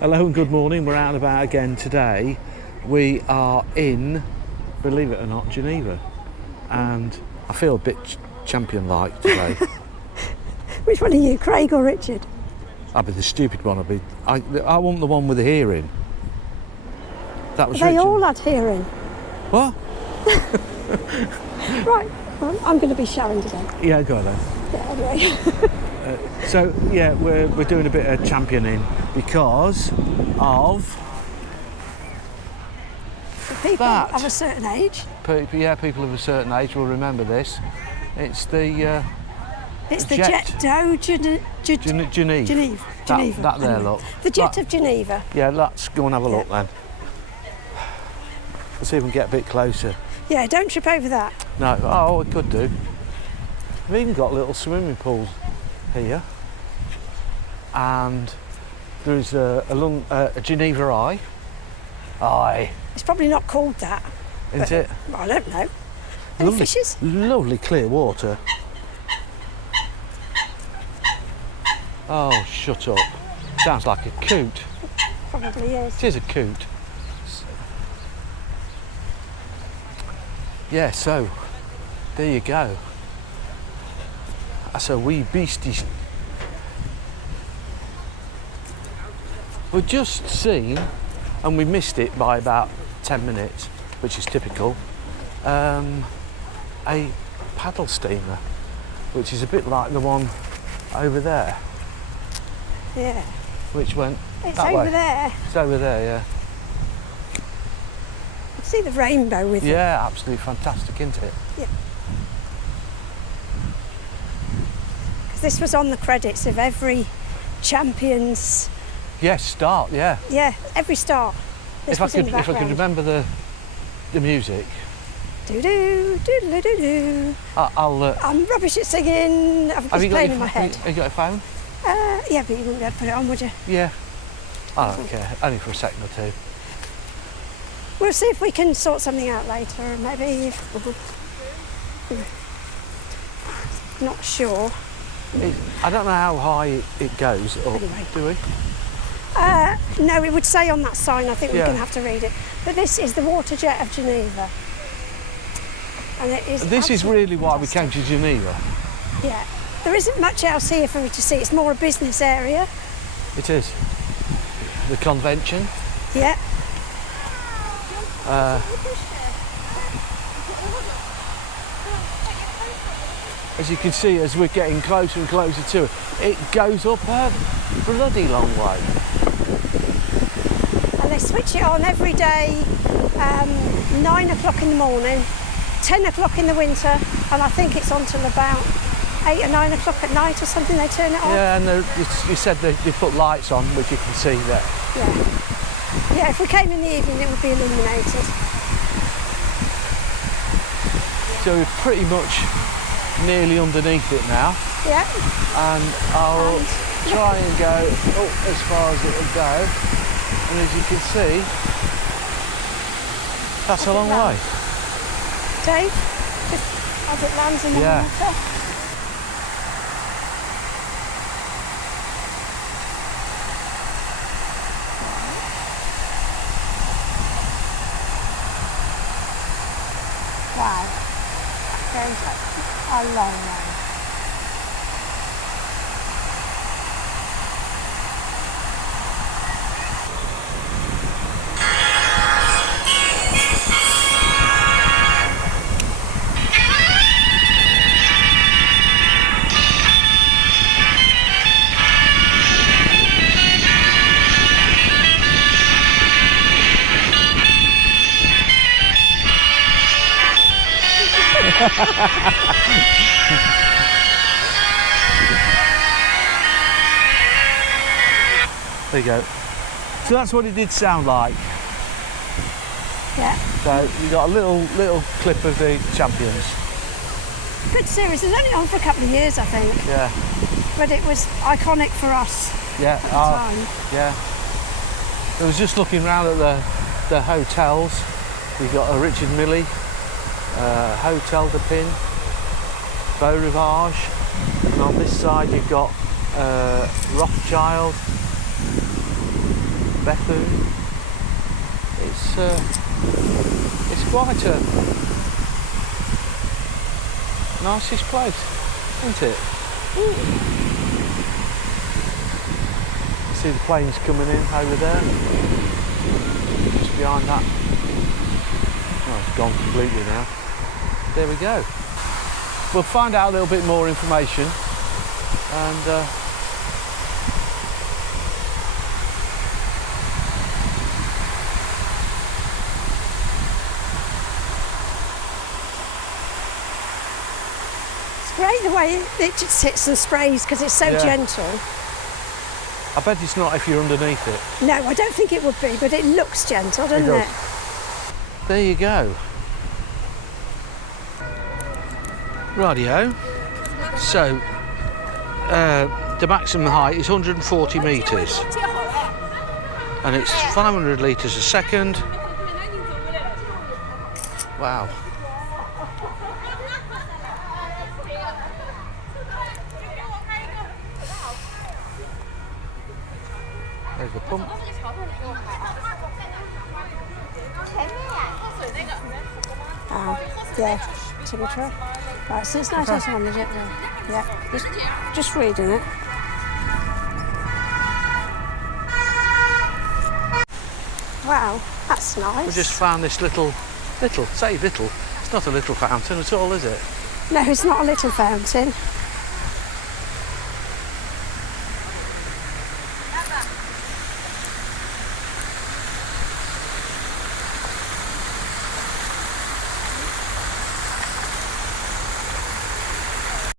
Hello and good morning. We're out and about again today. We are in, believe it or not, Geneva, and I feel a bit champion-like today. Which one are you, Craig or Richard? I'll be the stupid one. I want the one with the hearing. That was They Richard. all had hearing. What? Right, well, I'm going to be Sharon today. Yeah, go on then. Yeah, anyway. So yeah, we're doing a bit of championing because of People that. of a certain age. People of a certain age will remember this. It's the It's the jet. Geneva. That there, look. The jet of Geneva. Yeah, let's go and have a look then. Let's see if we can get a bit closer. Yeah, don't trip over that. No, oh, we could do. We've even got little swimming pools here, and there's a Geneva Eye. Eye. It's probably not called that. Isn't it? I don't know. Any fishes? Lovely clear water. Oh, shut up. Sounds like a coot. Probably is. It is a coot. Yeah, so there you go. That's a wee beastie. We've just seen, and we missed it by about 10 minutes, which is typical, a paddle steamer, which is a bit like the one over there. Yeah. Which went It's that over way. there. It's over there, yeah. You see the rainbow with it. Yeah, absolutely fantastic, isn't it? Yeah. Because this was on the credits of every champion's. Yes, start, yeah. Yeah, every start. If I could remember the music, Do do do do do do. I'll. I'm rubbish at singing. It's playing in my head. Have you got a phone? Yeah, but you wouldn't be able to put it on, would you? Yeah. I don't care. Only for a second or two. We'll see if we can sort something out later, maybe. Not sure. I don't know how high it goes up, Anyway. do we? No, it would say on that sign. I think we're Yeah. going to have to read it. But this is the water jet of Geneva, and it is. This is really why we fantastic. came to Geneva. Yeah, there isn't much else here for me to see. It's more a business area. It is. The convention. Yeah. As you can see, as we're getting closer and closer to it, it goes up a bloody long way. And they switch it on every day, 9 o'clock in the morning, 10 o'clock in the winter, and I think it's on till about 8 or 9 o'clock at night or something, they turn it on. Yeah, and you said they put lights on, which you can see there. Yeah. Yeah, if we came in the evening, it would be illuminated. So we're pretty much nearly underneath it now. Yeah. And I'll try and go up as far as it will go. And as you can see, that's a long way. Dave, just as it lands in the Yeah. water. Wow, that goes a long way. There you go. So that's what it did sound like. Yeah. So you got a little clip of the champions. Good series. It's only on for a couple of years, I think. Yeah. But it was iconic for us Yeah. at the time. Yeah. I was just looking around at the hotels. You've got a Richard Milley, Hotel de Pin, Beau Rivage, and on this side you've got Rothschild, Bethune. It's quite a nicest place, isn't it? See the planes coming in over there, just behind that. Oh, it's gone completely now. There we go. We'll find out a little bit more information, and It's great the way it just sits and sprays because it's so Yeah. gentle. I bet it's not if you're underneath it. No, I don't think it would be, but it looks gentle, doesn't does. it? There you go. Rightio. So, the maximum height is 140 metres. And it's 500 litres a second. Wow. There's the pump. Yeah, temperature. Right, so it's nice on, is it? Yeah, just reading it. Wow, that's nice. We just found this little, say little, it's not a little fountain at all, is it? No, it's not a little fountain.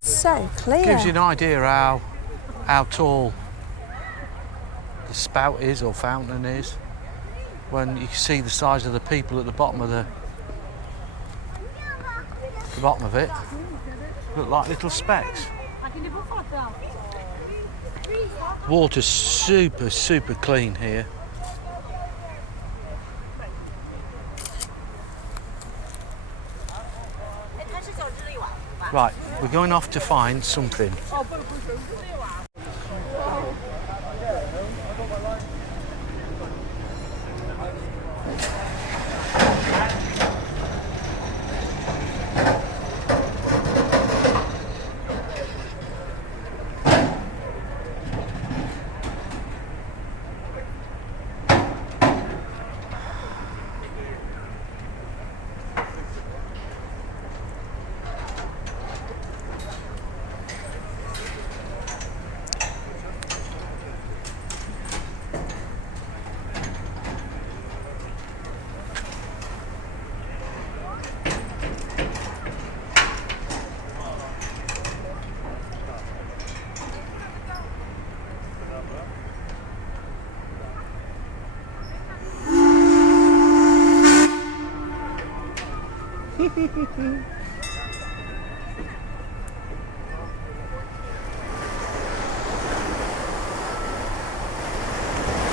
So clear. Gives you an idea how tall the spout is or fountain is when you can see the size of the people at the bottom of the bottom of it. Look like little specks. Water's super clean here. Right, we're going off to find something.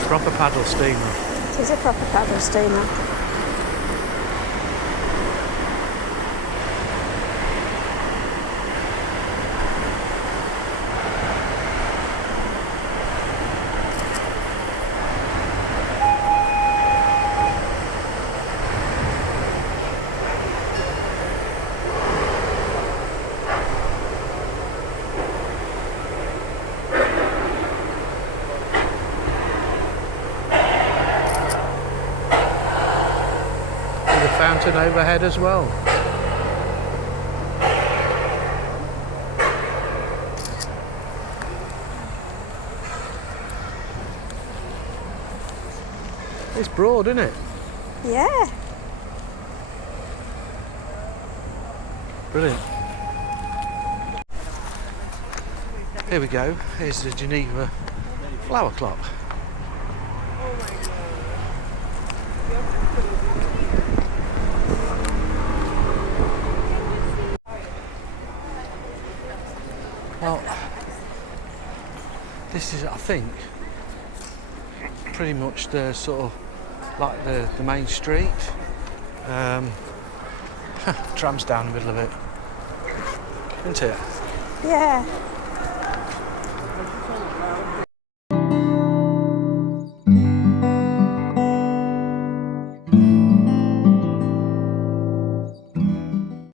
Proper paddle steamer. It is a proper paddle steamer. Fountain overhead as well. It's broad, isn't it? Yeah. Brilliant. Here we go. Here's the Geneva flower clock. Well, this is, I think, pretty much the sort of like the main street. Tram's down the middle of it, isn't it? Yeah.